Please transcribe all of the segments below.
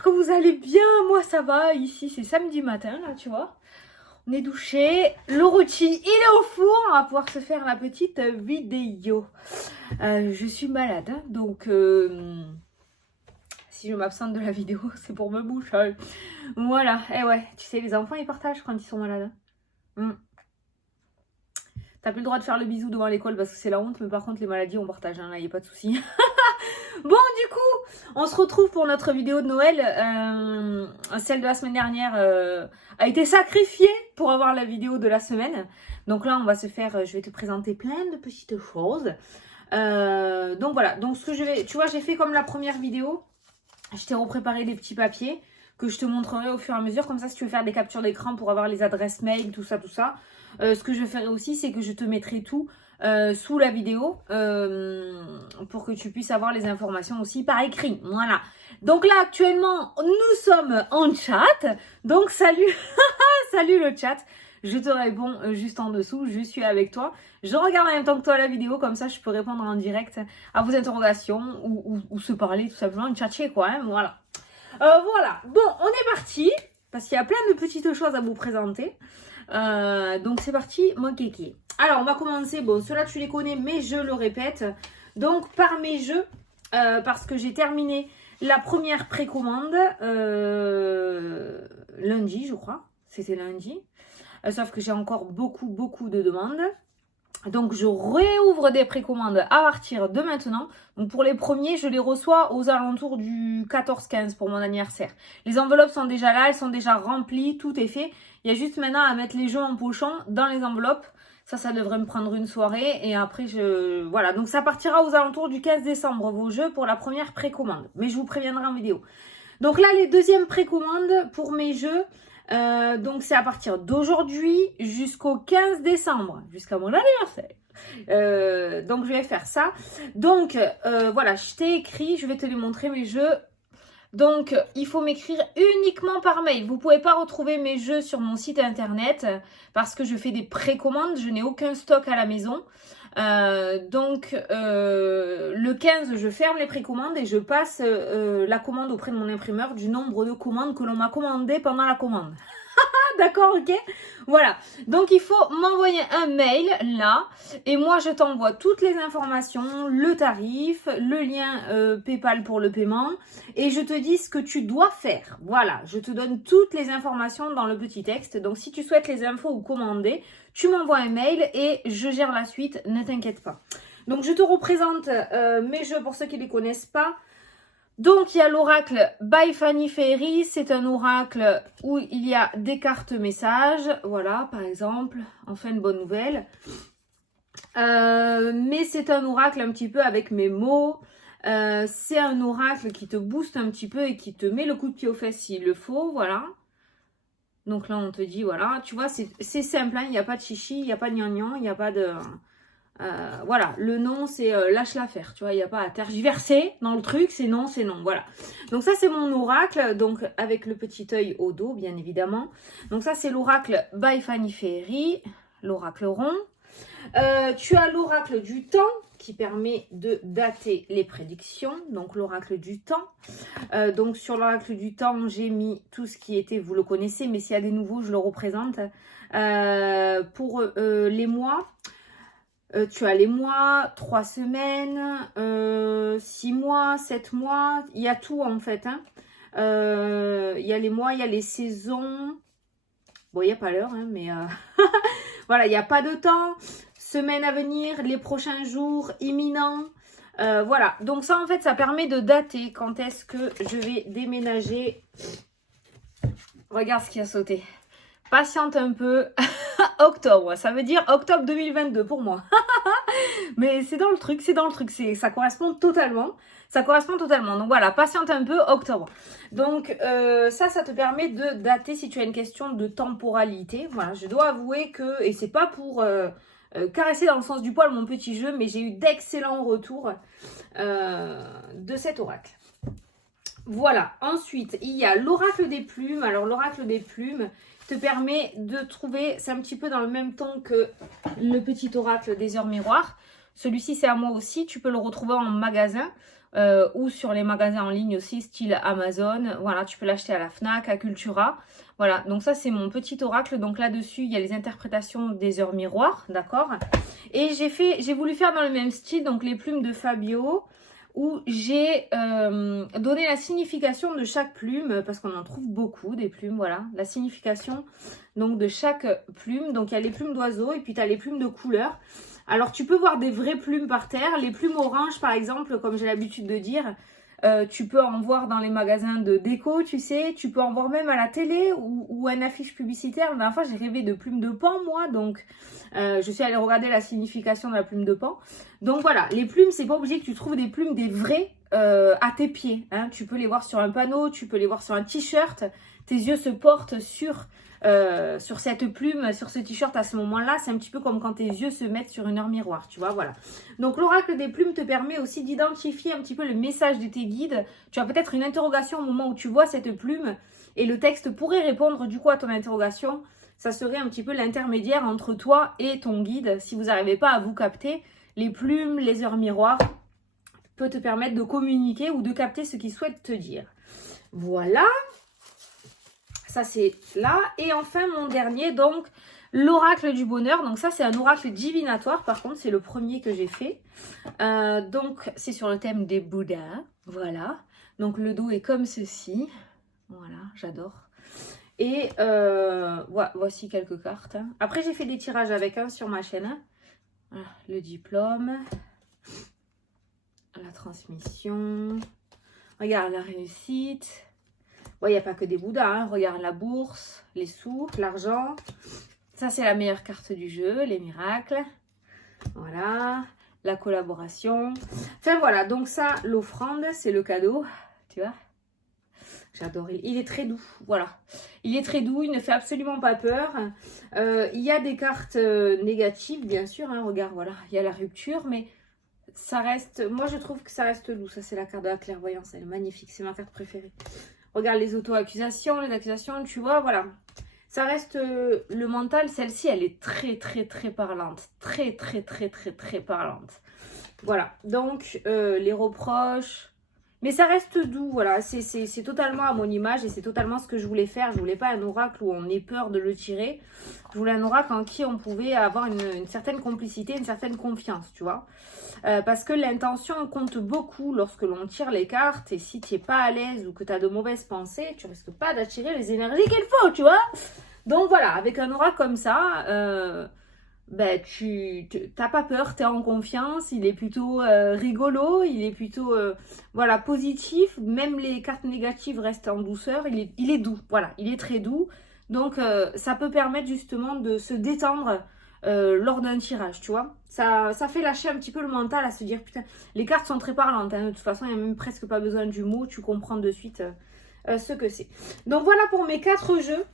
j'espère que vous allez bien. Moi ça va, ici c'est samedi matin là, tu vois. On est douché, le rôti il est au four, on va pouvoir se faire la petite vidéo. Je suis malade, hein, donc si je m'absente de la vidéo, c'est pour me boucher. Voilà, et ouais, tu sais, les enfants ils partagent quand ils sont malades. T'as plus le droit de faire le bisou devant l'école parce que c'est la honte, mais par contre les maladies on partage, hein, là y a pas de souci. Bon, du coup, on se retrouve pour notre vidéo de Noël. Celle de la semaine dernière a été sacrifiée pour avoir la vidéo de la semaine. Donc là, on va se faire, je vais te présenter plein de petites choses. Donc voilà, donc ce que je vais, tu vois, j'ai fait comme la première vidéo. Je t'ai repréparé des petits papiers que je te montrerai au fur et à mesure. Comme ça, si tu veux faire des captures d'écran pour avoir les adresses mail, tout ça, tout ça. Ce que je ferai aussi, c'est que je te mettrai tout sous la vidéo pour que tu puisses avoir les informations aussi par écrit. Voilà. Donc là, actuellement, nous sommes en chat. Donc, salut, salut le chat. Je te réponds juste en dessous. Je suis avec toi. Je regarde en même temps que toi la vidéo. Comme ça, je peux répondre en direct à vos interrogations ou se parler tout simplement. Tchatcher quoi. Hein, voilà. Voilà. Bon, on est parti. Parce qu'il y a plein de petites choses à vous présenter. Donc c'est parti, mon kéké. Alors on va commencer, bon ceux-là tu les connais mais je le répète. Donc par mes jeux, parce que j'ai terminé la première précommande lundi je crois, c'était lundi. Sauf que j'ai encore beaucoup de demandes. Donc je réouvre des précommandes à partir de maintenant. Donc pour les premiers, je les reçois aux alentours du 14-15 pour mon anniversaire. Les enveloppes sont déjà là, elles sont déjà remplies, tout est fait. Il y a juste maintenant à mettre les jeux en pochon dans les enveloppes. Ça devrait me prendre une soirée. Et après, voilà. Donc ça partira aux alentours du 15 décembre, vos jeux pour la première précommande. Mais je vous préviendrai en vidéo. Donc là, les deuxièmes précommandes pour mes jeux... donc c'est à partir d'aujourd'hui jusqu'au 15 décembre, jusqu'à mon anniversaire. Donc je vais faire ça. Donc voilà, je t'ai écrit, je vais te les montrer mes jeux. Donc il faut m'écrire uniquement par mail. Vous ne pouvez pas retrouver mes jeux sur mon site internet parce que je fais des précommandes, je n'ai aucun stock à la maison. Donc le 15 je ferme les précommandes et je passe la commande auprès de mon imprimeur du nombre de commandes que l'on m'a commandé pendant la commande. D'accord, ok. Voilà, donc il faut m'envoyer un mail là et moi je t'envoie toutes les informations, le tarif, le lien PayPal pour le paiement et je te dis ce que tu dois faire. Voilà, je te donne toutes les informations dans le petit texte. Donc si tu souhaites les infos ou commander, tu m'envoies un mail et je gère la suite, ne t'inquiète pas. Donc je te représente mes jeux pour ceux qui ne les connaissent pas. Donc il y a l'oracle by Fanny Ferry, c'est un oracle où il y a des cartes messages, voilà par exemple, enfin une bonne nouvelle. Mais c'est un oracle un petit peu avec mes mots, c'est un oracle qui te booste un petit peu et qui te met le coup de pied aux fesses s'il le faut, voilà. Donc là on te dit voilà, tu vois c'est simple, hein, il n'y a pas de chichi, il n'y a pas de gnangnan, il n'y a pas de... voilà, le non c'est lâche l'affaire, tu vois, il n'y a pas à tergiverser dans le truc, c'est non, voilà. Donc ça c'est mon oracle, donc avec le petit œil au dos bien évidemment. Donc ça c'est l'oracle by Fanny Ferry, l'oracle rond. Tu as l'oracle du temps qui permet de dater les prédictions, donc l'oracle du temps. Donc sur l'oracle du temps j'ai mis tout ce qui était, vous le connaissez, mais s'il y a des nouveaux je le représente. Pour les mois... tu as les mois, 3 semaines, 6 mois, 7 mois, il y a tout en fait. Hein. Il y a les mois, il y a les saisons. Bon, il n'y a pas l'heure, hein, mais voilà, il n'y a pas de temps. Semaine à venir, les prochains jours, imminents. Voilà, donc ça en fait, ça permet de dater quand est-ce que je vais déménager. Regarde ce qui a sauté. Patiente un peu. Octobre, ça veut dire octobre 2022 pour moi. Mais c'est dans le truc, ça correspond totalement. Ça correspond totalement. Donc voilà, patiente un peu, octobre. Donc ça te permet de dater si tu as une question de temporalité. Voilà, je dois avouer que, et c'est pas pour caresser dans le sens du poil mon petit jeu, mais j'ai eu d'excellents retours de cet oracle. Voilà, ensuite, il y a l'oracle des plumes. Alors, l'oracle des plumes te permet de trouver, c'est un petit peu dans le même ton que le petit oracle des heures miroirs. Celui-ci, c'est à moi aussi. Tu peux le retrouver en magasin ou sur les magasins en ligne aussi, style Amazon. Voilà, tu peux l'acheter à la Fnac, à Cultura. Voilà, donc ça c'est mon petit oracle. Donc là-dessus, il y a les interprétations des heures miroirs, d'accord? Et j'ai voulu faire dans le même style, donc les plumes de Fabio, où j'ai donné la signification de chaque plume, parce qu'on en trouve beaucoup des plumes, voilà. La signification donc de chaque plume. Donc il y a les plumes d'oiseaux et puis tu as les plumes de couleur. Alors tu peux voir des vraies plumes par terre. Les plumes oranges par exemple, comme j'ai l'habitude de dire, tu peux en voir dans les magasins de déco, tu sais. Tu peux en voir même à la télé ou à une affiche publicitaire. La dernière fois, j'ai rêvé de plumes de paon, moi. Donc, je suis allée regarder la signification de la plume de paon. Donc, voilà. Les plumes, c'est pas obligé que tu trouves des plumes, des vraies, à tes pieds. Hein. Tu peux les voir sur un panneau, tu peux les voir sur un t-shirt. Tes yeux se portent sur cette plume, sur ce t-shirt à ce moment-là. C'est un petit peu comme quand tes yeux se mettent sur une heure miroir, tu vois, voilà. Donc l'oracle des plumes te permet aussi d'identifier un petit peu le message de tes guides. Tu as peut-être une interrogation au moment où tu vois cette plume et le texte pourrait répondre du coup à ton interrogation. Ça serait un petit peu l'intermédiaire entre toi et ton guide. Si vous n'arrivez pas à vous capter, les plumes, les heures miroirs peut te permettre de communiquer ou de capter ce qu'il souhaite te dire. Voilà. Ça, c'est là. Et enfin, mon dernier, donc, l'oracle du bonheur. Donc, ça, c'est un oracle divinatoire. Par contre, c'est le premier que j'ai fait. Donc, c'est sur le thème des Bouddhas. Voilà. Donc, le dos est comme ceci. Voilà, j'adore. Et voici quelques cartes. Après, j'ai fait des tirages avec sur ma chaîne. Voilà, le diplôme. La transmission. Regarde, la réussite. Il n'y a pas que des Bouddhas, hein. Regarde la bourse, les sous, l'argent. Ça, c'est la meilleure carte du jeu, les miracles. Voilà, la collaboration. Enfin, voilà, donc ça, l'offrande, c'est le cadeau. Tu vois, j'adore. Il est très doux, voilà. Il est très doux, il ne fait absolument pas peur. Il y a des cartes négatives, bien sûr. Hein. Regarde, voilà, il y a la rupture, mais ça reste... Moi, je trouve que ça reste doux. Ça, c'est la carte de la clairvoyance. Elle est magnifique, c'est ma carte préférée. Regarde les auto-accusations, les accusations, tu vois, voilà. Ça reste le mental, celle-ci, elle est très, très, très parlante. Très, très, très, très, très parlante. Voilà, donc les reproches. Mais ça reste doux, voilà. C'est totalement à mon image et c'est totalement ce que je voulais faire. Je voulais pas un oracle où on ait peur de le tirer. Je voulais un oracle en qui on pouvait avoir une certaine complicité, une certaine confiance, tu vois. Parce que l'intention compte beaucoup lorsque l'on tire les cartes. Et si tu n'es pas à l'aise ou que tu as de mauvaises pensées, tu risques pas d'attirer les énergies qu'il faut, tu vois. Donc voilà, avec un oracle comme ça, ben, tu n'as pas peur, tu es en confiance. Il est plutôt rigolo, il est plutôt voilà, positif. Même les cartes négatives restent en douceur. Il est doux, voilà, il est très doux. Donc ça peut permettre justement de se détendre lors d'un tirage, tu vois. Ça fait lâcher un petit peu le mental à se dire, putain, les cartes sont très parlantes, hein. De toute façon, il n'y a même presque pas besoin du mot, tu comprends de suite ce que c'est. Donc voilà pour mes 4 jeux.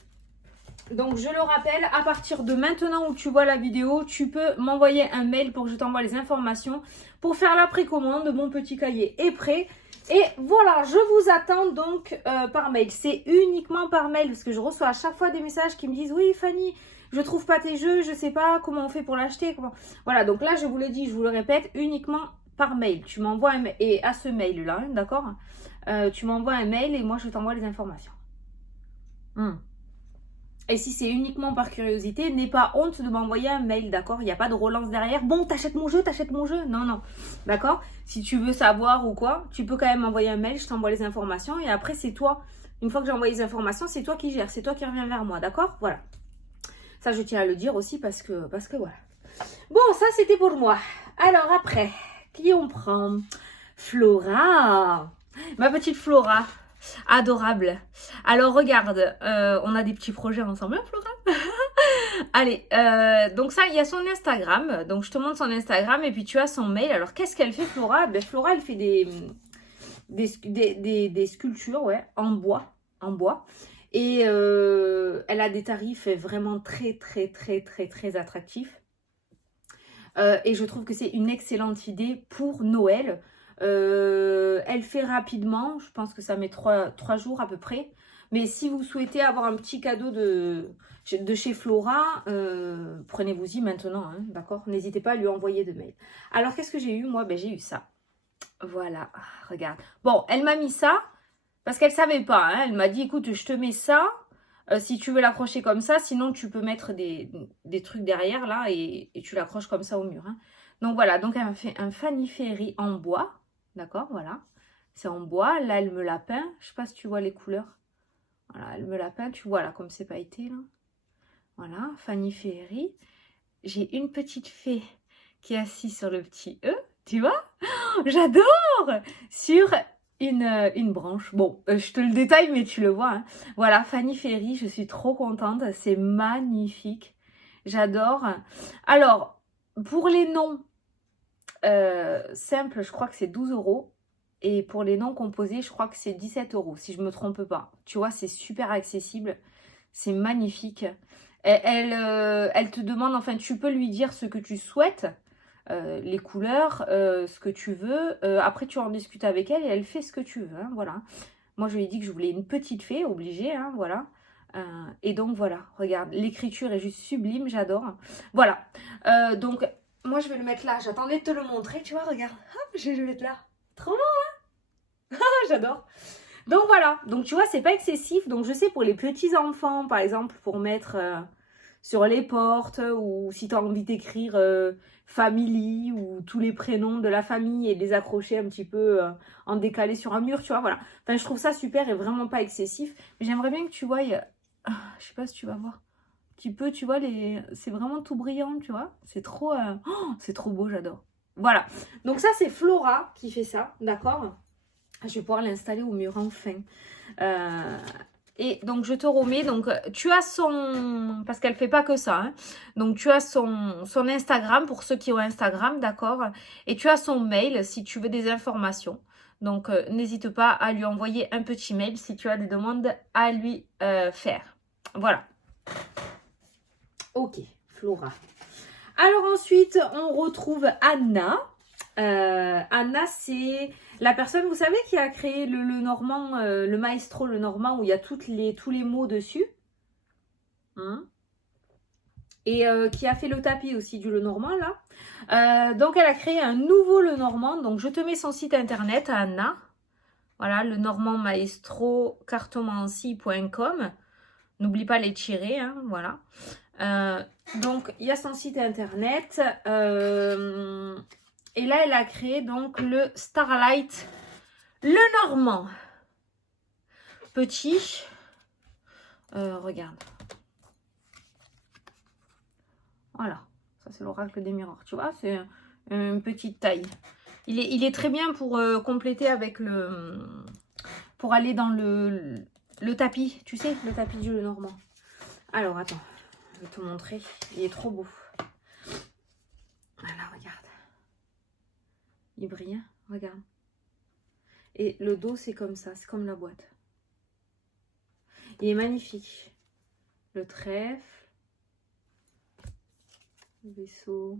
Donc je le rappelle, à partir de maintenant où tu vois la vidéo, tu peux m'envoyer un mail pour que je t'envoie les informations pour faire la précommande. Mon petit cahier est prêt. Et voilà, je vous attends donc par mail. C'est uniquement par mail parce que je reçois à chaque fois des messages qui me disent « Oui Fanny, je trouve pas tes jeux, je sais pas comment on fait pour l'acheter. » Voilà, donc là je vous le dis, je vous le répète, uniquement par mail. Tu m'envoies un mail, et à ce mail-là, d'accord, tu m'envoies un mail et moi je t'envoie les informations. Et si c'est uniquement par curiosité, n'aie pas honte de m'envoyer un mail, d'accord? Il n'y a pas de relance derrière. Bon, t'achètes mon jeu, t'achètes mon jeu. Non, non. D'accord? Si tu veux savoir ou quoi, tu peux quand même m'envoyer un mail, je t'envoie les informations. Et après, c'est toi. Une fois que j'ai envoyé les informations, c'est toi qui gères. C'est toi qui reviens vers moi, d'accord? Voilà. Ça, je tiens à le dire aussi parce que voilà. Bon, ça, c'était pour moi. Alors, après, qui on prend? Flora. Ma petite Flora. Adorable. Alors regarde, on a des petits projets ensemble, hein, Flora. Allez, donc ça, il y a son Instagram. Donc je te montre son Instagram et puis tu as son mail. Alors qu'est-ce qu'elle fait, Flora? Ben, Flora, elle fait des sculptures, ouais, en bois. Et elle a des tarifs vraiment très, très, très, très, très attractifs. Et je trouve que c'est une excellente idée pour Noël. Elle fait rapidement, je pense que ça met 3 jours à peu près. Mais si vous souhaitez avoir un petit cadeau de chez Flora, prenez-vous-y maintenant, hein, d'accord? N'hésitez pas à lui envoyer de mail. Alors, qu'est-ce que j'ai eu? Moi, ben, j'ai eu ça. Voilà, regarde. Bon, elle m'a mis ça parce qu'elle savait pas. Hein. Elle m'a dit, écoute, je te mets ça si tu veux l'accrocher comme ça. Sinon, tu peux mettre des trucs derrière là et tu l'accroches comme ça au mur. Hein. Donc voilà, donc elle m'a fait un Fanny Ferry en bois. D'accord, voilà. C'est en bois. Là, elle me l'a peint. Je sais pas si tu vois les couleurs. Voilà, elle me l'a peint. Tu vois là, comme c'est pailleté là. Voilà, Fanny Ferry. J'ai une petite fée qui est assise sur le petit E. Tu vois? J'adore! Sur une branche. Bon, je te le détaille, mais tu le vois. Hein. Voilà, Fanny Ferry, je suis trop contente. C'est magnifique. J'adore. Alors, pour les noms simples, je crois que c'est 12 €. Et pour les noms composés, je crois que c'est 17 €, si je me trompe pas. Tu vois, c'est super accessible. C'est magnifique. Elle te demande, enfin, tu peux lui dire ce que tu souhaites. Les couleurs, ce que tu veux. Après, tu en discutes avec elle et elle fait ce que tu veux. Hein, voilà. Moi, je lui ai dit que je voulais une petite fée, obligée. Hein, voilà. Et donc, voilà. Regarde, l'écriture est juste sublime. J'adore. Voilà. Donc, moi, je vais le mettre là. J'attendais de te le montrer. Tu vois, regarde. Hop, je vais le mettre là. Trop beau, hein. J'adore. Donc, voilà. Donc, tu vois, c'est pas excessif. Donc, je sais pour les petits enfants, par exemple, pour mettre sur les portes ou si tu as envie d'écrire family ou tous les prénoms de la famille et de les accrocher un petit peu en décalé sur un mur, tu vois, voilà. Enfin, je trouve ça super et vraiment pas excessif. Mais j'aimerais bien que tu vois, je sais pas si tu vas voir, un petit peu, tu vois, c'est vraiment tout brillant, tu vois. C'est trop, c'est trop beau, j'adore. Voilà. Donc ça, c'est Flora qui fait ça, d'accord? Je vais pouvoir l'installer au mur enfin. Et donc, je te remets. Donc, tu as son... Parce qu'elle fait pas que ça. Hein. Donc, tu as son Instagram pour ceux qui ont Instagram, d'accord? Et tu as son mail si tu veux des informations. Donc, n'hésite pas à lui envoyer un petit mail si tu as des demandes à lui faire. Voilà. Ok, Flora. Alors ensuite, on retrouve Anna. Anna, c'est la personne, vous savez, qui a créé le normand, le maestro, le normand, où il y a tous les mots dessus. Hein, et qui a fait le tapis aussi du Lenormand, là. Donc, elle a créé un nouveau Lenormand. Donc, je te mets son site internet, Anna. Voilà, le normand maestro cartomancie.com. N'oublie pas les tirets, hein, voilà. Donc, il y a son site internet. Et là, elle a créé donc le Starlight, le normand. Petit. Regarde. Voilà. Ça, c'est l'oracle des miroirs. Tu vois, c'est une petite taille. Il est très bien pour compléter avec le... Pour aller dans le tapis. Tu sais, le tapis du Lenormand. Alors, attends. Je vais te montrer. Il est trop beau. Voilà, regarde. Il brille, hein, regarde. Et le dos, c'est comme ça. C'est comme la boîte. Il est magnifique. Le trèfle. Le vaisseau.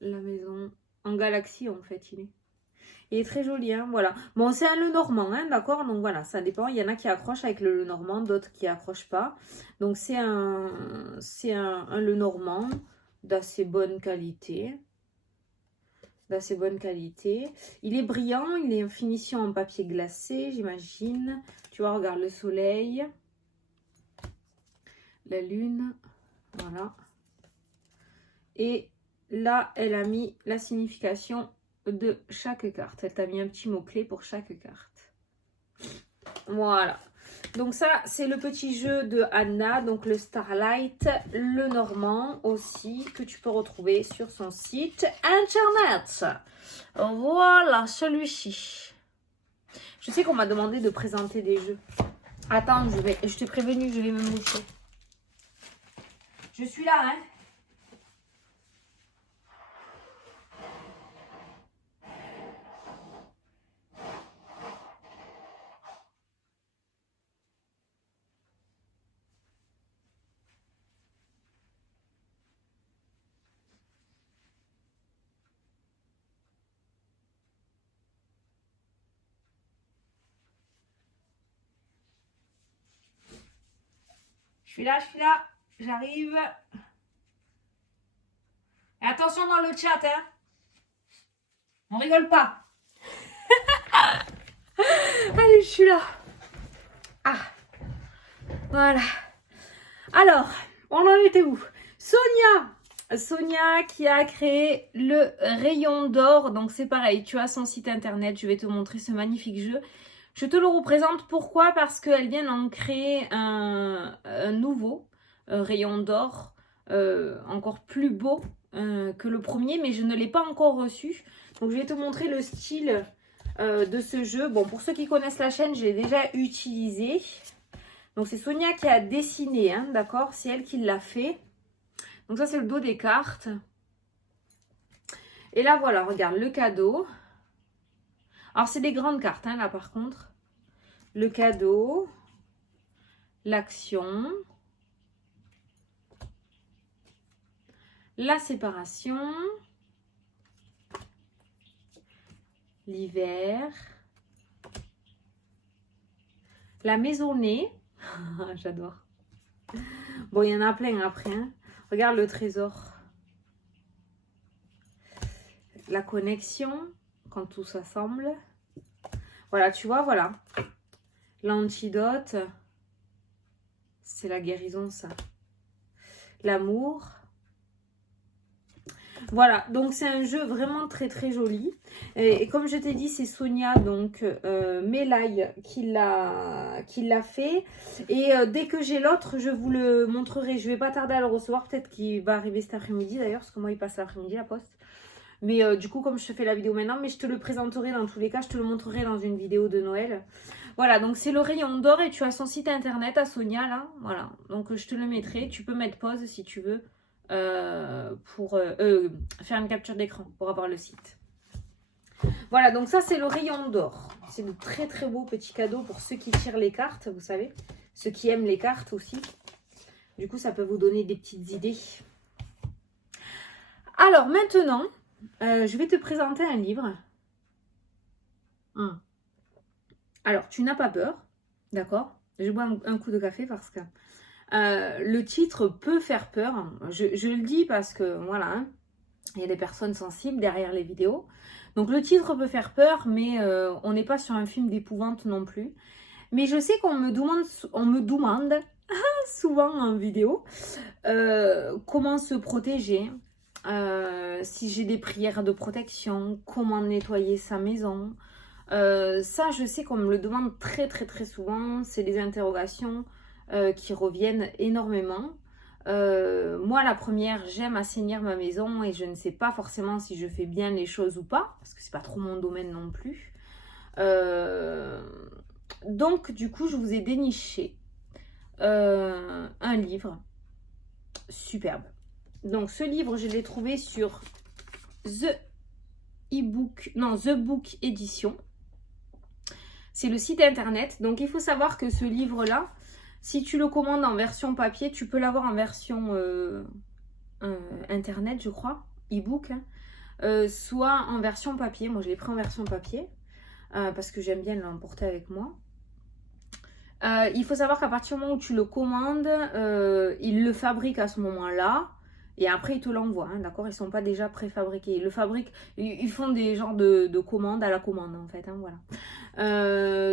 La maison. En galaxie, en fait, il est. Il est très joli, hein, voilà. Bon, c'est un Lenormand, hein, d'accord? Donc voilà, ça dépend. Il y en a qui accrochent avec le Lenormand, d'autres qui accrochent pas. Donc c'est un Lenormand d'assez bonne qualité. D'assez bonne qualité. Il est brillant, il est en finition en papier glacé, j'imagine. Tu vois, regarde le soleil. La lune. Voilà. Et là, elle a mis la signification de chaque carte. Elle t'a mis un petit mot-clé pour chaque carte. Voilà. Donc ça, c'est le petit jeu de Anna, donc le Starlight, le Normand aussi, que tu peux retrouver sur son site internet. Voilà, celui-ci. Je sais qu'on m'a demandé de présenter des jeux. Attends, je t'ai prévenu, je vais me moucher. Je suis là, hein. Je suis là, j'arrive. Et attention dans le chat, hein. On rigole pas. Allez, je suis là. Ah, voilà. Alors, on en était où? Sonia qui a créé le rayon d'or. Donc c'est pareil, tu as son site internet. Je vais te montrer ce magnifique jeu. Je te le représente. Pourquoi? Parce qu'elle vient d'en créer un nouveau rayon d'or. Encore plus beau que le premier. Mais je ne l'ai pas encore reçu. Donc je vais te montrer le style de ce jeu. Bon, pour ceux qui connaissent la chaîne, je l'ai déjà utilisé. Donc c'est Sonia qui a dessiné, hein, d'accord? C'est elle qui l'a fait. Donc ça c'est le dos des cartes. Et là voilà, regarde, le cadeau. Alors c'est des grandes cartes, hein, là par contre. Le cadeau. L'action. La séparation. L'hiver. La maisonnée. J'adore. Bon, il y en a plein après. Hein. Regarde le trésor. La connexion, quand tout s'assemble. Voilà, tu vois, voilà. L'antidote. C'est la guérison, ça. L'amour. Voilà, donc c'est un jeu vraiment très très joli. Et comme je t'ai dit, c'est Sonia, donc Melaye, qui l'a fait. Et dès que j'ai l'autre, je vous le montrerai. Je vais pas tarder à le recevoir. Peut-être qu'il va arriver cet après-midi d'ailleurs, parce que moi, il passe l'après-midi la poste. Mais du coup, comme je te fais la vidéo maintenant, mais je te le présenterai dans tous les cas. Je te le montrerai dans une vidéo de Noël. Voilà, donc c'est le rayon d'or et tu as son site internet à Sonia, là. Voilà, donc je te le mettrai. Tu peux mettre pause si tu veux. Pour faire une capture d'écran pour avoir le site. Voilà, donc ça c'est le rayon d'or. C'est de très très beaux petits cadeaux pour ceux qui tirent les cartes, vous savez. Ceux qui aiment les cartes aussi. Du coup, ça peut vous donner des petites idées. Alors maintenant, je vais te présenter un livre. Alors, tu n'as pas peur, d'accord? Je bois un coup de café parce que le titre peut faire peur. Je le dis parce que, voilà, hein, il y a des personnes sensibles derrière les vidéos. Donc, le titre peut faire peur, mais on n'est pas sur un film d'épouvante non plus. Mais je sais qu'on me demande souvent en vidéo comment se protéger, si j'ai des prières de protection, comment nettoyer sa maison. Ça, je sais qu'on me le demande très très très souvent. C'est des interrogations qui reviennent énormément. Moi, la première, j'aime assainir ma maison et je ne sais pas forcément si je fais bien les choses ou pas, parce que c'est pas trop mon domaine non plus. Donc, du coup, je vous ai déniché un livre superbe. Donc, ce livre, je l'ai trouvé sur The Book Edition. C'est le site internet. Donc, il faut savoir que ce livre-là, si tu le commandes en version papier, tu peux l'avoir en version internet, je crois, e-book, hein, soit en version papier. Moi, je l'ai pris en version papier parce que j'aime bien l'emporter avec moi. Il faut savoir qu'à partir du moment où tu le commandes, ils le fabriquent à ce moment-là. Et après, ils te l'envoient, hein, d'accord? Ils ne sont pas déjà préfabriqués. Ils le fabriquent, ils font des genres de commandes à la commande, en fait, hein, voilà.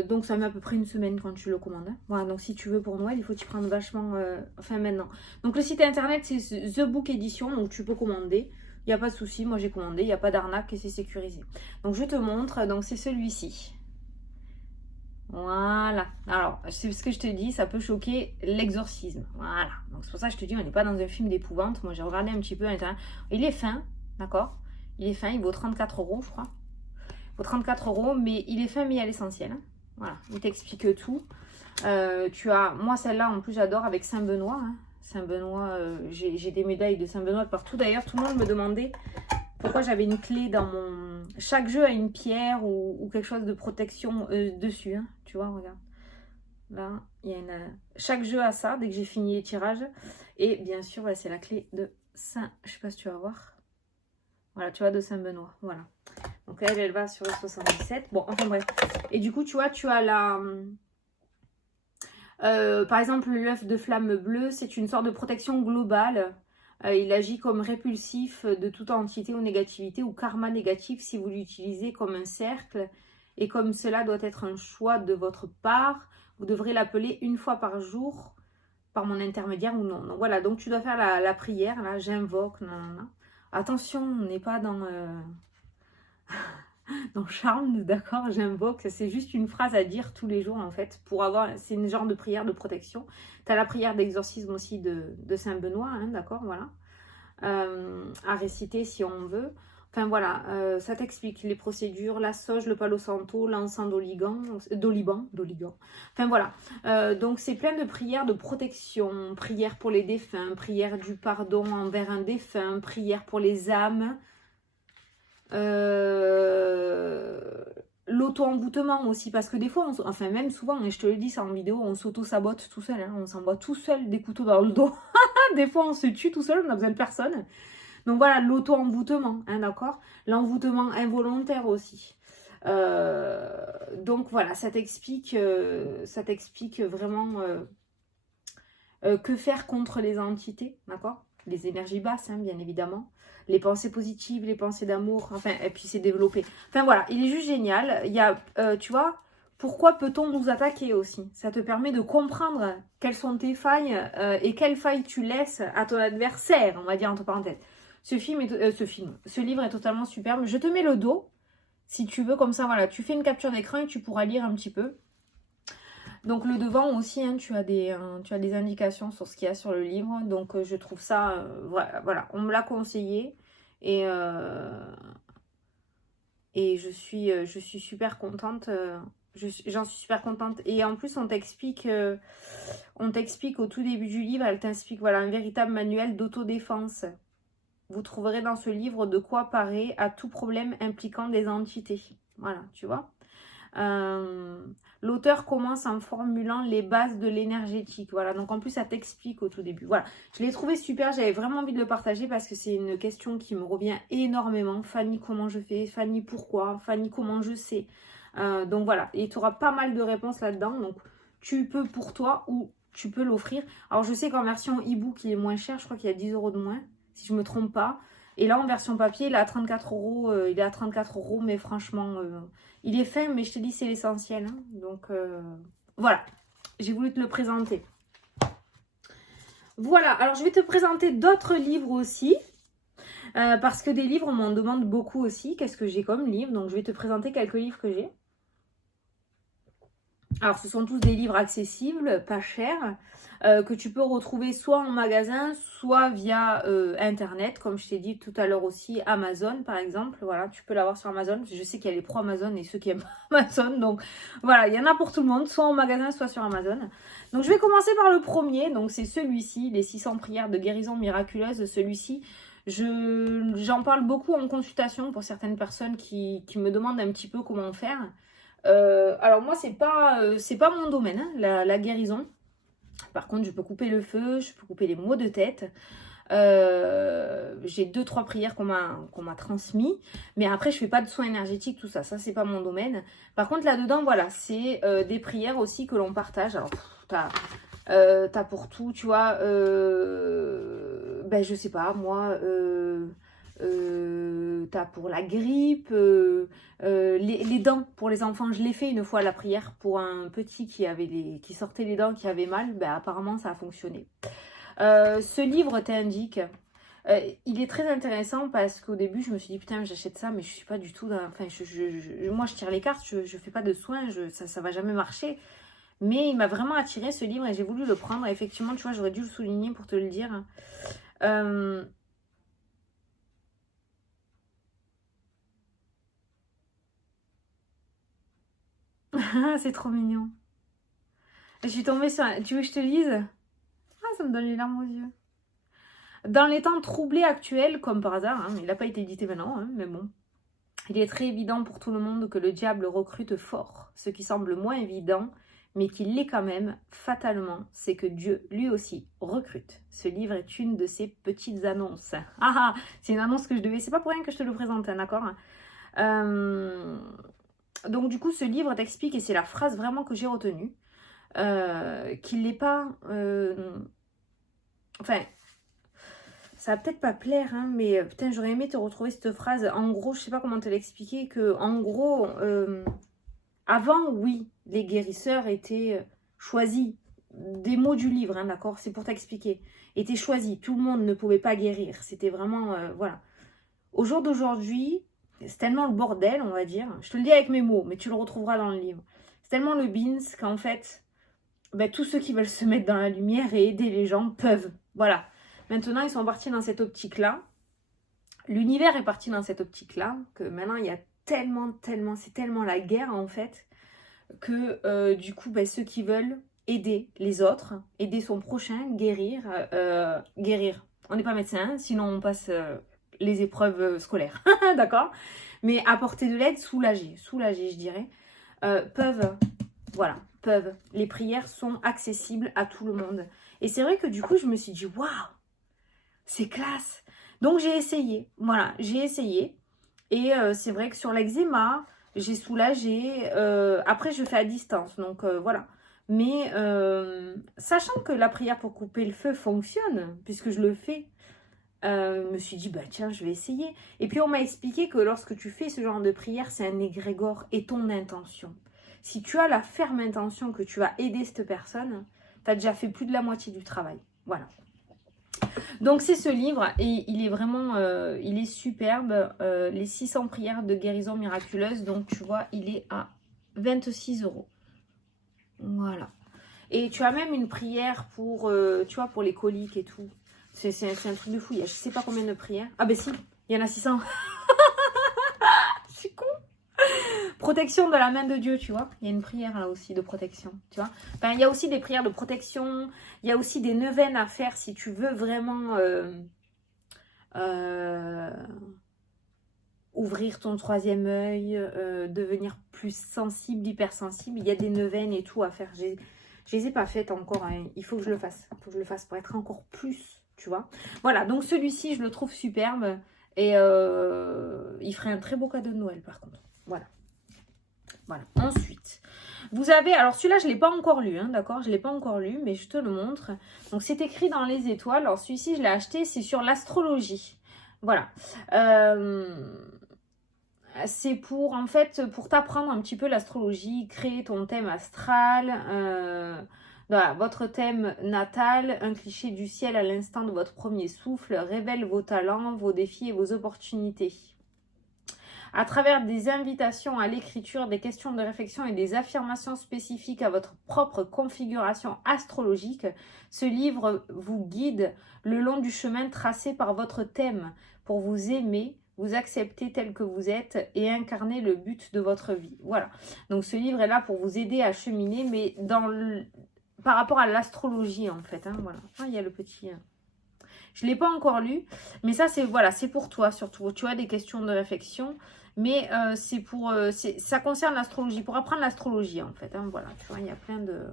Donc, ça met à peu près une semaine quand tu le commandes. Hein. Voilà, donc si tu veux pour Noël, il faut t'y prendre vachement, enfin maintenant. Donc, le site internet, c'est The Book Edition, donc tu peux commander. Il n'y a pas de souci, moi j'ai commandé, il n'y a pas d'arnaque et c'est sécurisé. Donc, je te montre, donc c'est celui-ci. Voilà. Alors, c'est ce que je te dis, ça peut choquer l'exorcisme. Voilà. Donc, c'est pour ça que je te dis, on n'est pas dans un film d'épouvante. Moi, j'ai regardé un petit peu à l'intérieur. Il est fin, d'accord? Il est fin, il vaut 34 €, je crois. Il vaut 34 €, mais il est fin, mais à l'essentiel. Hein. Voilà. Il t'explique tout. Tu as, moi, celle-là, en plus, j'adore avec Saint-Benoît. Hein. Saint-Benoît, j'ai des médailles de Saint-Benoît de partout. D'ailleurs, tout le monde me demandait pourquoi j'avais une clé dans mon... Chaque jeu a une pierre ou quelque chose de protection dessus. Hein. Tu vois, regarde. Là, il y a une... Chaque jeu a ça, dès que j'ai fini les tirages. Et bien sûr, bah, c'est la clé de Saint... Je sais pas si tu vas voir. Voilà, tu vois, de Saint-Benoît. Voilà. Donc elle va sur le 77. Bon, enfin bref. Et du coup, tu vois, tu as la... par exemple, l'œuf de flamme bleue, c'est une sorte de protection globale Il agit comme répulsif de toute entité ou négativité ou karma négatif si vous l'utilisez comme un cercle. Et comme cela doit être un choix de votre part, vous devrez l'appeler une fois par jour par mon intermédiaire ou non. Donc voilà, donc tu dois faire la prière, là, j'invoque, non, non, non. Attention, on n'est pas dans charme, d'accord, j'invoque, c'est juste une phrase à dire tous les jours en fait, pour avoir, c'est une genre de prière de protection. Tu as la prière d'exorcisme aussi de Saint-Benoît, hein, d'accord, voilà, à réciter si on veut. Enfin voilà, ça t'explique les procédures, la sauge, le palo santo, l'encens d'oliban. Enfin voilà, donc c'est plein de prières de protection, prières pour les défunts, prières du pardon envers un défunt, prières pour les âmes. L'auto-envoûtement aussi, parce que des fois, enfin même souvent, et je te le dis, c'est en vidéo, on s'auto-sabote tout seul, hein, on s'envoie tout seul des couteaux dans le dos. Des fois, on se tue tout seul, on n'a besoin de personne. Donc voilà, l'auto-envoûtement, hein, d'accord. L'envoûtement involontaire aussi. Donc voilà, ça t'explique vraiment que faire contre les entités, d'accord. Les énergies basses, hein, bien évidemment. Les pensées positives, les pensées d'amour, enfin, et puis c'est développé. Enfin voilà, il est juste génial. Il y a, tu vois, pourquoi peut-on nous attaquer aussi? Ça te permet de comprendre quelles sont tes failles et quelles failles tu laisses à ton adversaire, on va dire entre parenthèses. Ce livre est totalement superbe. Je te mets le dos, si tu veux, comme ça, voilà, tu fais une capture d'écran et tu pourras lire un petit peu. Donc le devant aussi, hein, tu as des indications sur ce qu'il y a sur le livre. Donc je trouve ça, voilà, on me l'a conseillé et je suis super contente. J'en suis super contente. Et en plus, on t'explique au tout début du livre, elle t'explique voilà, un véritable manuel d'autodéfense. Vous trouverez dans ce livre de quoi parer à tout problème impliquant des entités. Voilà, tu vois. L'auteur commence en formulant les bases de l'énergétique. Voilà, donc en plus, ça t'explique au tout début. Voilà, je l'ai trouvé super. J'avais vraiment envie de le partager parce que c'est une question qui me revient énormément. Fanny, comment je fais? Fanny, pourquoi? Fanny, comment je sais? Donc voilà, et tu auras pas mal de réponses là-dedans. Donc tu peux pour toi ou tu peux l'offrir. Alors je sais qu'en version e-book, il est moins cher. Je crois qu'il y a 10 € de moins, si je me trompe pas. Et là, en version papier, il est à 34 €. Il est à 34 €, mais franchement, il est fin, mais je te dis, c'est l'essentiel. Hein. Donc, voilà. J'ai voulu te le présenter. Voilà. Alors, je vais te présenter d'autres livres aussi. Parce que des livres, on m'en demande beaucoup aussi. Qu'est-ce que j'ai comme livre? Donc, je vais te présenter quelques livres que j'ai. Alors, ce sont tous des livres accessibles, pas chers, que tu peux retrouver soit en magasin, soit via Internet, comme je t'ai dit tout à l'heure aussi, Amazon par exemple. Voilà, tu peux l'avoir sur Amazon. Je sais qu'il y a les pro Amazon et ceux qui aiment Amazon. Donc, voilà, il y en a pour tout le monde, soit en magasin, soit sur Amazon. Donc, je vais commencer par le premier. Donc, c'est celui-ci, les 600 prières de guérison miraculeuse. Celui-ci, j'en parle beaucoup en consultation pour certaines personnes qui me demandent un petit peu comment faire. Alors moi c'est pas mon domaine, hein, la guérison. Par contre je peux couper le feu, je peux couper les maux de tête. J'ai 2-3 prières qu'on m'a transmis, mais après je fais pas de soins énergétiques, tout ça c'est pas mon domaine. Par contre là dedans voilà, c'est des prières aussi que l'on partage. Alors t'as pour tout, tu vois, ben je sais pas moi, t'as pour la grippe, les dents pour les enfants, je l'ai fait une fois la prière pour un petit qui sortait les dents, qui avait mal, ben apparemment ça a fonctionné. Ce livre t'indique, il est très intéressant parce qu'au début je me suis dit putain j'achète ça mais je suis pas du tout enfin moi je tire les cartes, je fais pas de soins, ça va jamais marcher. Mais il m'a vraiment attiré ce livre et j'ai voulu le prendre. Et effectivement, tu vois, j'aurais dû le souligner pour te le dire. C'est trop mignon. Je suis tombée sur... Tu veux que je te lise? Ah, ça me donne les larmes aux yeux. Dans les temps troublés actuels, comme par hasard, hein, il n'a pas été édité maintenant, hein, mais bon. Il est très évident pour tout le monde que le diable recrute fort. Ce qui semble moins évident, mais qui l'est quand même, fatalement, c'est que Dieu, lui aussi, recrute. Ce livre est une de ces petites annonces. Ah, c'est une annonce que je devais... C'est pas pour rien que je te le présente, hein, d'accord. Donc, du coup, ce livre t'explique, et c'est la phrase vraiment que j'ai retenue, qu'il n'est pas... Enfin... ça va peut-être pas plaire, hein, mais putain, j'aurais aimé te retrouver cette phrase. En gros, je sais pas comment te l'expliquer, que en gros, avant, oui, les guérisseurs étaient choisis. Des mots du livre, hein, d'accord, c'est pour t'expliquer. Étaient choisis. Tout le monde ne pouvait pas guérir. C'était vraiment, voilà. Au jour d'aujourd'hui, c'est tellement le bordel, on va dire. Je te le dis avec mes mots, mais tu le retrouveras dans le livre. C'est tellement le beans qu'en fait, ben, tous ceux qui veulent se mettre dans la lumière et aider les gens peuvent. Voilà. Maintenant, ils sont partis dans cette optique-là. L'univers est parti dans cette optique-là, que maintenant, il y a tellement, c'est tellement la guerre, en fait, que du coup, ben, ceux qui veulent aider les autres, aider son prochain, guérir. On n'est pas médecin, sinon on passe les épreuves scolaires, d'accord? Mais apporter de l'aide, soulager, je dirais, peuvent, voilà, peuvent. Les prières sont accessibles à tout le monde. Et c'est vrai que du coup, je me suis dit, waouh, c'est classe. Donc j'ai essayé, voilà, j'ai essayé. Et c'est vrai que sur l'eczéma, j'ai soulagé. Après, je fais à distance, donc voilà. Mais sachant que la prière pour couper le feu fonctionne, puisque je le fais, je me suis dit, bah tiens, je vais essayer. Et puis on m'a expliqué que lorsque tu fais ce genre de prière, c'est un égrégore et ton intention. Si tu as la ferme intention que tu vas aider cette personne, tu as déjà fait plus de la moitié du travail. Voilà. Donc c'est ce livre et il est vraiment, il est superbe. Les 600 prières de guérison miraculeuse. Donc tu vois, il est à 26 €. Voilà. Et tu as même une prière pour, tu vois, pour les coliques et tout. C'est un truc de fou. Il y a je sais pas combien de prières. Ah ben si, il y en a 600. Je suis con. Protection de la main de Dieu, tu vois. Il y a une prière là aussi de protection, tu vois. Enfin, il y a aussi des prières de protection. Il y a aussi des neuvaines à faire si tu veux vraiment ouvrir ton troisième œil, devenir plus sensible, hypersensible. Il y a des neuvaines et tout à faire. Je les ai pas faites encore, hein. Il faut que je le fasse. Il faut que je le fasse pour être encore plus, tu vois. Voilà, donc celui-ci, je le trouve superbe. Et il ferait un très beau cadeau de Noël, par contre. Voilà. Voilà. Ensuite, vous avez... Alors, celui-là, je ne l'ai pas encore lu, hein, d'accord? Je ne l'ai pas encore lu, mais je te le montre. Donc, c'est écrit dans les étoiles. Alors, celui-ci, je l'ai acheté. C'est sur l'astrologie. Voilà. C'est pour, en fait, pour t'apprendre un petit peu l'astrologie, créer ton thème astral, voilà, votre thème natal, un cliché du ciel à l'instant de votre premier souffle, révèle vos talents, vos défis et vos opportunités. À travers des invitations à l'écriture, des questions de réflexion et des affirmations spécifiques à votre propre configuration astrologique, ce livre vous guide le long du chemin tracé par votre thème pour vous aimer, vous accepter tel que vous êtes et incarner le but de votre vie. Voilà. Donc ce livre est là pour vous aider à cheminer, mais par rapport à l'astrologie en fait. Hein, voilà. Ah, il y a le petit... Je ne l'ai pas encore lu, mais ça c'est voilà, c'est pour toi surtout. Tu as des questions de réflexion, mais c'est pour ça concerne l'astrologie, pour apprendre l'astrologie en fait. Hein, voilà, tu vois, il y a plein de...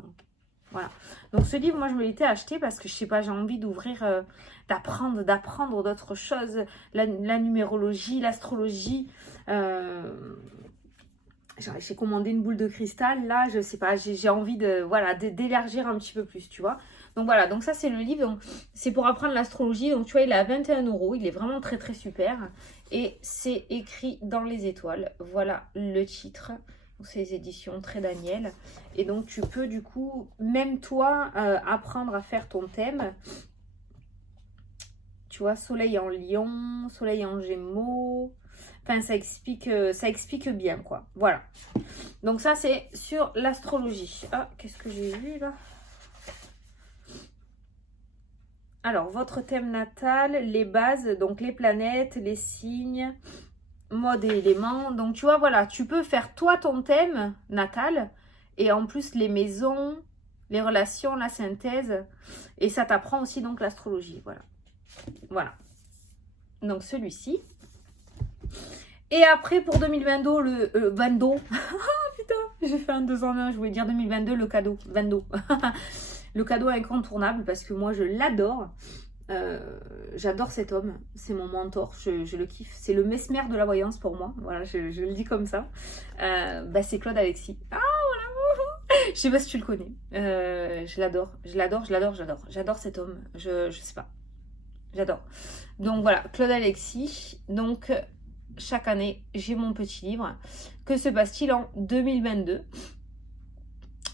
Voilà. Donc ce livre, moi je me l'étais acheté parce que je sais pas, j'ai envie d'ouvrir, d'apprendre d'autres choses, la numérologie, l'astrologie. J'ai commandé une boule de cristal, là, je sais pas, j'ai envie de, voilà, d'élargir un petit peu plus, tu vois. Donc voilà, donc ça c'est le livre, c'est pour apprendre l'astrologie. Donc tu vois, il est à 21 €, il est vraiment très très super. Et c'est écrit dans les étoiles, voilà le titre. C'est les éditions Très Daniel. Et donc tu peux du coup, même toi, apprendre à faire ton thème. Tu vois, soleil en lion, soleil en gémeaux. Enfin, ça explique bien, quoi. Voilà. Donc ça, c'est sur l'astrologie. Ah, qu'est-ce que j'ai vu, là? Alors, votre thème natal, les bases, donc les planètes, les signes, mode et éléments. Donc, tu vois, voilà, tu peux faire toi ton thème natal et en plus les maisons, les relations, la synthèse. Et ça t'apprend aussi donc l'astrologie, voilà. Voilà. Donc, celui-ci. Et après, pour 2022, le 22. Ah, putain, j'ai fait un 2 en 1. Je voulais dire 2022, le cadeau. 22. Le cadeau incontournable parce que moi, je l'adore. J'adore cet homme. C'est mon mentor. Je le kiffe. C'est le Mesmer de la voyance pour moi. Voilà, je le dis comme ça. C'est Claude Alexis. Ah, voilà. Je sais pas si tu le connais. Je l'adore. J'adore cet homme. Je sais pas. j'adore. Donc voilà, Claude Alexis. Donc chaque année, j'ai mon petit livre. Que se passe-t-il en 2022?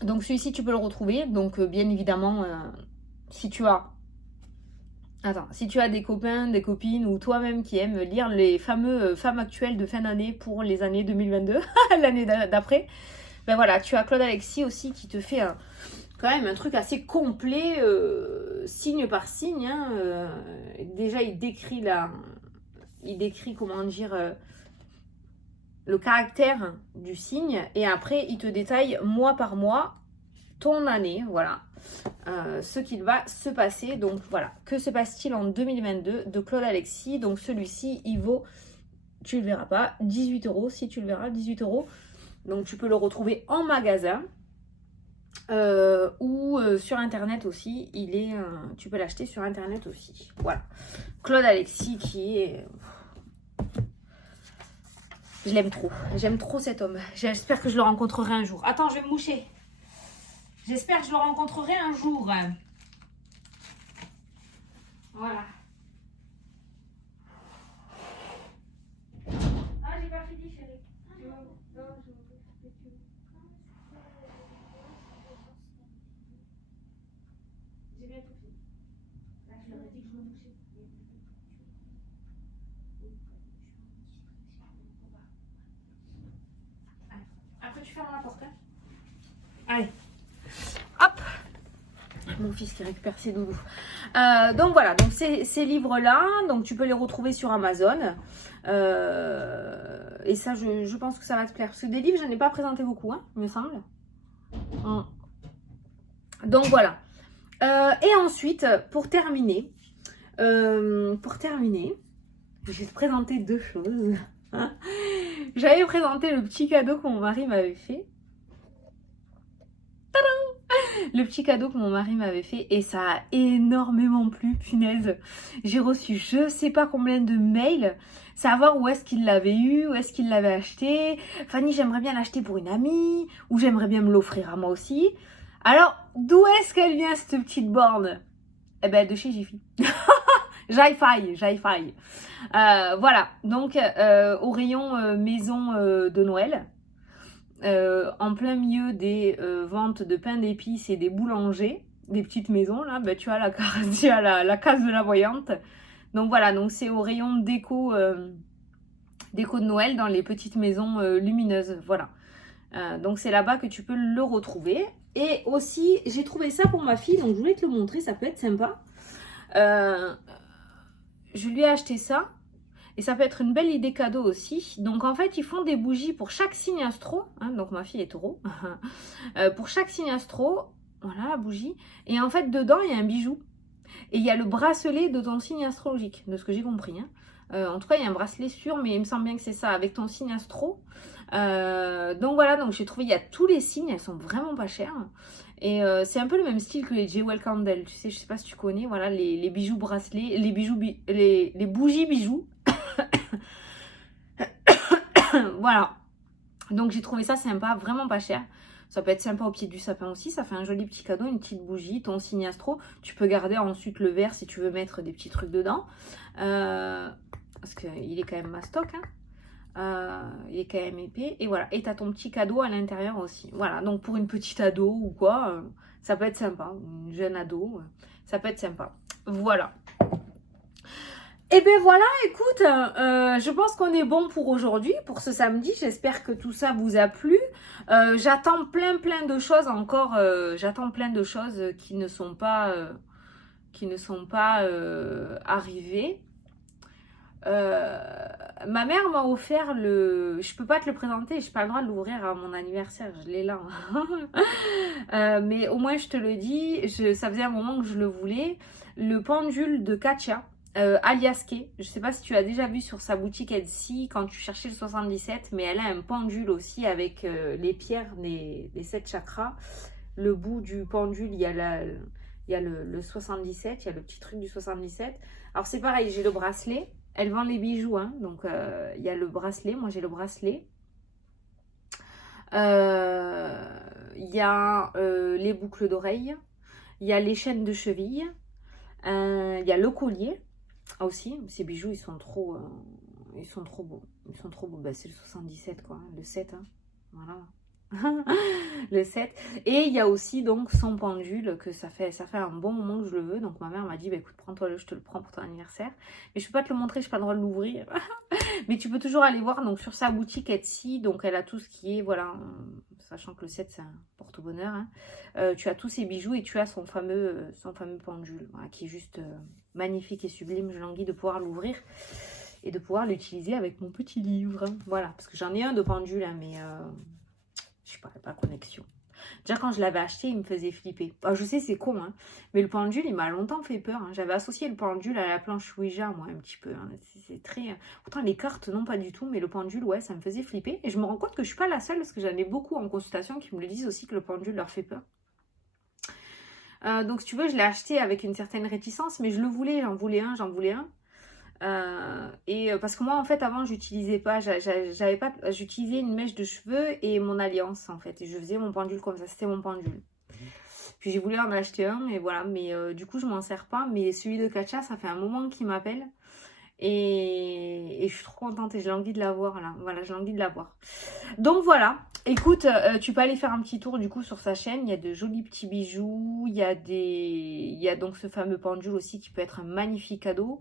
Donc celui-ci, tu peux le retrouver. Donc bien évidemment, si tu as... Attends, si tu as des copains, des copines ou toi-même qui aiment lire les fameux femmes actuelles de fin d'année pour les années 2022, l'année d'après, ben voilà, tu as Claude Alexis aussi qui te fait quand même un truc assez complet, signe par signe. Hein, déjà, il décrit comment dire, le caractère du signe et après, il te détaille mois par mois ton année, voilà. Ce qu'il va se passer. Donc voilà, que se passe-t-il en 2022 de Claude Alexis. Donc celui-ci, il vaut, tu le verras pas, 18 €, si tu le verras, 18 €. Donc tu peux le retrouver en magasin ou sur internet aussi. Tu peux l'acheter sur internet aussi. Voilà, Claude Alexis qui est... Je l'aime trop, j'aime trop cet homme. J'espère que je le rencontrerai un jour. Attends, je vais me moucher. J'espère que je le rencontrerai un jour. Voilà. Ah, j'ai pas fini, chérie. J'ai bien tout fini. Là, je leur ai dit que je me mouchais. Après, tu fermes la porte. Hein. Allez. Hop. Mon fils qui récupère ses doudous. Donc voilà, donc ces livres-là, donc tu peux les retrouver sur Amazon. Et ça, je pense que ça va te plaire. Parce que des livres, je n'en ai pas présenté beaucoup, hein, il me semble. Donc voilà. Et ensuite, pour terminer, je vais te présenter deux choses. J'avais présenté le petit cadeau que mon mari m'avait fait. Le petit cadeau que mon mari m'avait fait et ça a énormément plu, punaise. J'ai reçu je sais pas combien de mails, savoir où est-ce qu'il l'avait eu, où est-ce qu'il l'avait acheté. Fanny, j'aimerais bien l'acheter pour une amie, ou j'aimerais bien me l'offrir à moi aussi. Alors, d'où est-ce qu'elle vient cette petite borne? Eh ben, de chez Jiffy. J'aille. Voilà, donc au rayon maison de Noël. En plein milieu des ventes de pain d'épices et des boulangers, des petites maisons, là, ben, tu as la case de la voyante. Donc voilà, donc c'est au rayon déco de Noël dans les petites maisons lumineuses. Voilà. Donc c'est là-bas que tu peux le retrouver. Et aussi, j'ai trouvé ça pour ma fille, donc je voulais te le montrer, ça peut être sympa. Je lui ai acheté ça. Et ça peut être une belle idée cadeau aussi. Donc en fait, ils font des bougies pour chaque signe astro. Hein, donc ma fille est taureau. Pour chaque signe astro, voilà la bougie. Et en fait, dedans, il y a un bijou. Et il y a le bracelet de ton signe astrologique, de ce que j'ai compris. Hein. En tout cas, il y a un bracelet sûr, mais il me semble bien que c'est ça, avec ton signe astro. Donc voilà, donc j'ai trouvé, il y a tous les signes, elles sont vraiment pas chères. Et c'est un peu le même style que les Jewel Candle. Tu sais, je sais pas si tu connais, voilà, les bijoux bracelets, les bougies bijoux. Voilà, donc j'ai trouvé ça sympa, vraiment pas cher. Ça peut être sympa au pied du sapin aussi, ça fait un joli petit cadeau, une petite bougie, ton signe astro. Tu peux garder ensuite le verre si tu veux mettre des petits trucs dedans. Parce qu'il est quand même mastoc, hein. Il est quand même épais. Et voilà, et tu as ton petit cadeau à l'intérieur aussi. Voilà, donc pour une petite ado ou quoi, ça peut être sympa. Une jeune ado, ça peut être sympa. Voilà. Et bien voilà, écoute, je pense qu'on est bon pour aujourd'hui, pour ce samedi. J'espère que tout ça vous a plu. J'attends plein de choses encore. J'attends plein de choses qui ne sont pas arrivées. Ma mère m'a offert je peux pas te le présenter, j'ai pas le droit de l'ouvrir à mon anniversaire, je l'ai là. Mais au moins je te le dis, ça faisait un moment que je le voulais. Le pendule de Katia. Alias Kay, je sais pas si tu as déjà vu sur sa boutique Etsy quand tu cherchais le 77, mais elle a un pendule aussi avec les pierres, les 7 chakras. Le bout du pendule, il y a le 77, il y a le petit truc du 77. Alors c'est pareil, j'ai le bracelet, elle vend les bijoux, hein, donc il y a le bracelet, moi j'ai le bracelet. Il y a les boucles d'oreilles, il y a les chaînes de cheville, il y a le collier. Ah aussi, ces bijoux, ils sont trop beaux. Ils sont trop beaux. Bah, c'est le 77, quoi. Le 7, hein. Voilà. Le 7. Et il y a aussi donc son pendule, que ça fait un bon moment que je le veux. Donc ma mère m'a dit, bah, écoute, prends-toi-le, je te le prends pour ton anniversaire. Mais je peux pas te le montrer, je n'ai pas le droit de l'ouvrir. Mais tu peux toujours aller voir donc sur sa boutique Etsy. Donc elle a tout ce qui est, voilà, sachant que le 7 c'est un porte-bonheur. Hein. Tu as tous ses bijoux et tu as son fameux pendule, voilà, qui est juste magnifique et sublime. Je languis de pouvoir l'ouvrir et de pouvoir l'utiliser avec mon petit livre. Voilà, parce que j'en ai un de pendule, hein, mais je sais pas connexion. Déjà, quand je l'avais acheté, il me faisait flipper. Oh, je sais, c'est con, hein, mais le pendule, il m'a longtemps fait peur. Hein. J'avais associé le pendule à la planche Ouija, moi, un petit peu. Hein. C'est très... Pourtant, les cartes, non, pas du tout, mais le pendule, ouais, ça me faisait flipper. Et je me rends compte que je suis pas la seule, parce que j'en ai beaucoup en consultation qui me le disent aussi que le pendule leur fait peur. Donc, si tu veux, je l'ai acheté avec une certaine réticence, mais je le voulais, j'en voulais un. Parce que moi en fait avant j'utilisais pas, j'utilisais une mèche de cheveux et mon alliance en fait, et je faisais mon pendule comme ça, c'était mon pendule. Puis j'ai voulu en acheter un et voilà, mais du coup je m'en sers pas, mais celui de Katja ça fait un moment qu'il m'appelle et je suis trop contente et j'ai envie de l'avoir là, voilà, j'ai envie de l'avoir. Donc voilà, écoute, tu peux aller faire un petit tour du coup sur sa chaîne, il y a de jolis petits bijoux, il y a donc ce fameux pendule aussi qui peut être un magnifique cadeau.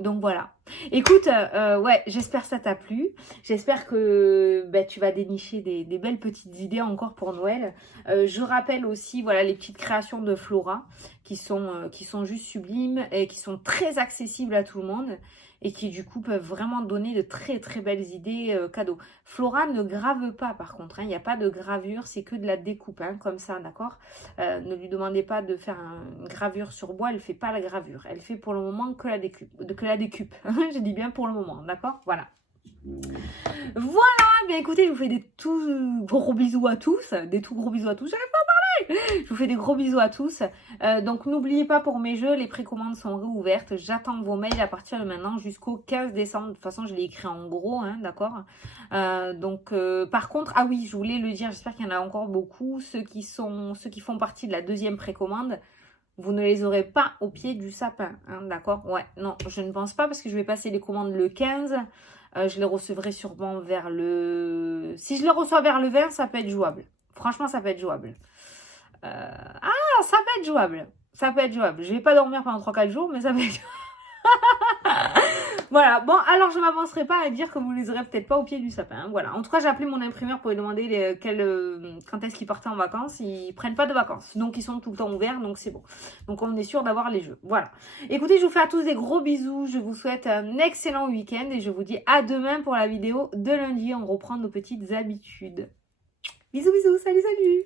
Donc voilà. Écoute, ouais, j'espère que ça t'a plu. J'espère que tu vas dénicher des belles petites idées encore pour Noël. Je rappelle aussi, voilà, les petites créations de Flora qui sont juste sublimes et qui sont très accessibles à tout le monde et qui du coup peuvent vraiment donner de très très belles idées cadeaux. Flora ne grave pas par contre, hein, il n'y a pas de gravure, c'est que de la découpe, hein, comme ça, d'accord. Ne lui demandez pas de faire une gravure sur bois, elle ne fait pas la gravure. Elle fait pour le moment que la découpe. Je dis bien pour le moment, d'accord. Voilà. Voilà, bien écoutez, je vous fais des tout gros bisous à tous. J'arrive pas à parler. Je vous fais des gros bisous à tous. Donc n'oubliez pas pour mes jeux, les précommandes sont réouvertes. J'attends vos mails à partir de maintenant jusqu'au 15 décembre. De toute façon, je l'ai écrit en gros, hein, d'accord. Par contre, ah oui, je voulais le dire, j'espère qu'il y en a encore beaucoup. Ceux qui font partie de la deuxième précommande, vous ne les aurez pas au pied du sapin, hein, d'accord. Ouais, non, je ne pense pas parce que je vais passer les commandes le 15. Je les recevrai sûrement vers le... Si je les reçois vers le 20, ça peut être jouable. Franchement, ça peut être jouable. Ça peut être jouable. Ça peut être jouable. Je vais pas dormir pendant 3-4 jours, mais ça peut être Voilà, bon, alors je m'avancerai pas à dire que vous les aurez peut-être pas au pied du sapin. Hein. Voilà, en tout cas, j'ai appelé mon imprimeur pour lui demander quand est-ce qu'ils partaient en vacances. Ils prennent pas de vacances, donc ils sont tout le temps ouverts, donc c'est bon. Donc on est sûr d'avoir les jeux. Voilà. Écoutez, je vous fais à tous des gros bisous. Je vous souhaite un excellent week-end et je vous dis à demain pour la vidéo de lundi. On reprend nos petites habitudes. Bisous, bisous, salut, salut!